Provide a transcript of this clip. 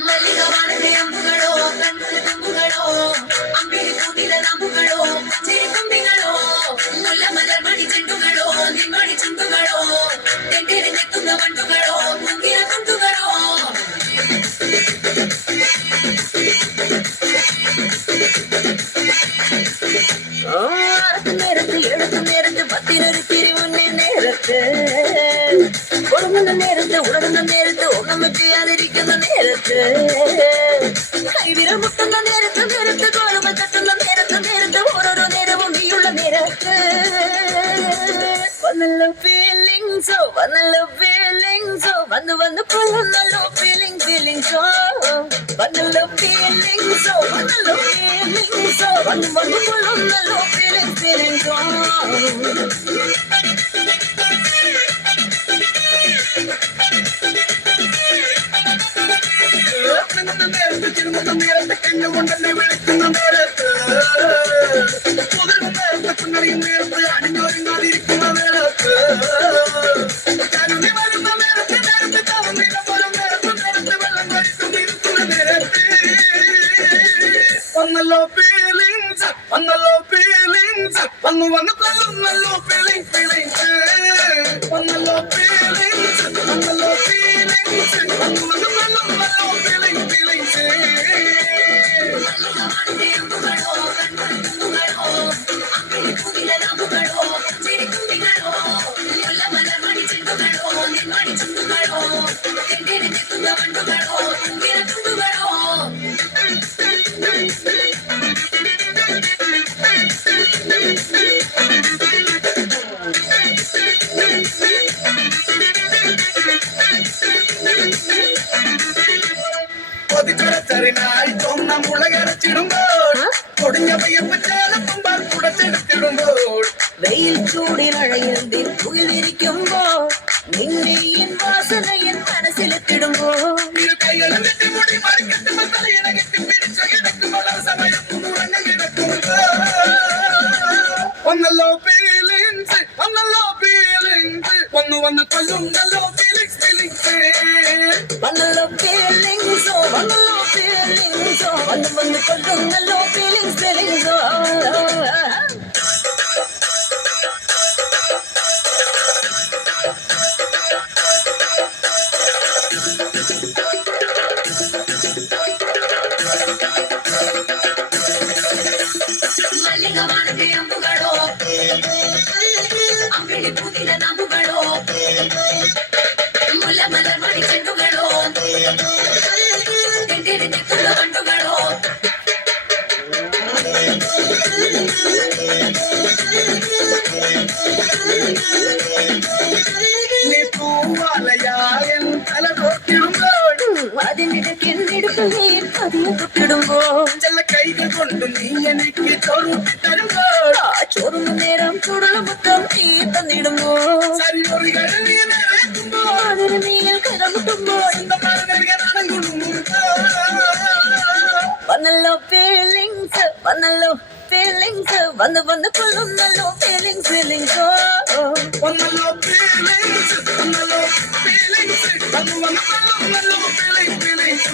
മല്ലികവാണന്റെ അമ്പുകളോ കണ്ണുള്ള തുമ്പുകളോ അമ്പിളി കൂട്ടില നമ്പുകളോ ചിരിക്കുമ്പികളോ മുല്ലമലർ മണി ചെണ്ടുകളോ നിന്മണി ചുണ്ടുകളോ തെണ്ടിരിഞ്ഞെത്തുന്ന വണ്ടുകളോ മുങ്ങിയ കുണ്ടുകളോ നേരത്ത് എടുത്ത നേരത്ത് പത്തിനൊരു തിരിമുന്നേ നേരത്ത് ഉറങ്ങുന്ന നേരത്ത് ഉണരുന്ന നേരത്ത് ഒന്നും ചെയ്യാതിരിക്കുന്ന നേരത്ത് കൈവിരൽ മുട്ടുന്ന നേരത്ത് നേരത്ത് കോലുകൾ തട്ടുന്ന നേരത്ത് നേരത്ത് ഓരോരോ നേരവും നീയുള്ള നേരത്ത് വന്നല്ലോ ഫീലിങ്സോ വന്നല്ലോ ഫീലിങ്സോ വന്നു വന്ന് കൊള്ളുന്നല്ലോ ഫീലിങ്സോ വന്നല്ലോ ഫീലിങ്സോ വന്നല്ലോ ഫീലിങ്സോ വന്നു വന്ന് കൊള്ളുന്നല്ലോ ഫീലിങ്സോ നേരത്തെ കണ്ണുകൊണ്ടല്ലേ വിളിക്കുന്ന നേരത്ത് മുതിർന്ന നേരത്തെ കുന്നറിയും നേരത്ത് അണിഞ്ഞൊരുങ്ങാതിരിക്കുന്ന നേരത്ത് വരുന്ന നേരത്തെ നേരത്തെ താമസിക്കുന്ന പോലെ നേരത്തെ നേരത്തെ വെള്ളം കഴിക്കുന്ന നേരത്ത് വന്നല്ലോ ഫീലിങ്സ് വന്നല്ലോ ഫീലിങ്സ് വന്നു വന്ന് കൊള്ളുന്നല്ലോ ഫീലിങ്സ് വന്നല്ലോ ഫീലിങ്സ് വന്നല്ലോ ഫീലിങ്സ് വന്നു വന്ന് കൊള്ളുന്നല്ലോ ഫീലിങ്സ് പൊതിച്ചൊരച്ചറിനായി ചൊന്ന മുളകരച്ചിടുമ്പോൾ പൊടിഞ്ഞ പയ്യപ്പ് ചേലത്തുമ്പാൽ കുടച്ചെടുത്തിടുമ്പോൾ വെയിൽ ചൂടിനഴയിൽ പുകിലിരിക്കുമ്പോൾ നിന്നെ എൻ വാസനയൻ മനസ്സിലെത്തിടുമ്പോൾ കൈകളും കെട്ടിമുടി മറിക്കെട്ടുമ്പോൾ തലയിണ കെട്ടിപ്പിടിച്ചു കിടക്കുമ്പോൾ സമയം മുറഞ്ഞു കിടക്കുമ്പോൾ ഒന്നല്ലോ ഫീലിങ്സ് ഒന്നല്ലോ ഫീലിങ്സ് വന്നു വന്ന് കൊല്ലുന്നല്ലോ ഫീലിങ്സ് വന്നല്ലോ ഫീലിങ്സോ വന്നല്ലോ ഫീലിങ്സോ വന്നു വന്ന് കൊല്ലുന്നല്ലോ ഫീലിങ്സോ മല്ലികവാണന്റെ അമ്പുകളോ അമ്പിളി കൂട്ടില നമ്പുകളോ മുല്ലമലർ മണി ചെണ്ടുകളോ തെണ്ടിരിഞ്ഞെത്തുന്ന വണ്ടുകളോ നീ പൂവാലയായൻ തല നോക്കിടുമ്പോൾ അതിനിടയ്ക്കെന്നിടുപ്പ് നീ പതിയെ തൊട്ടിടുമ്പോൾ ചില കൈകൾ കൊണ്ട് നീ എനിക്ക് ചോറൂട്ടി തരുമ്പോൾ ആ ചോറുന്ന നേരം ചുടല മൊത്തം നീ തന്നിടുമ്പോൾ സരിമുറികൾ നീ നിറയ്ക്കുമ്പോൾ അതിന് നീയിൽ കരമുട്ടുമ്പോൾ വന്നല്ലോ ഫീലിങ്സ് വന്നല്ലോ ഫീലിങ്സ് വന്ന് വന്ന് കൊള്ളുന്നല്ലോ ഫീലിങ്സോ വന്നല്ലോ ഫീലിങ്സ് വന്നല്ലോ ഫീലിങ്സ് വന്നു വന്ന് കൊള്ളുന്നല്ലോ ഫീലിങ്സ്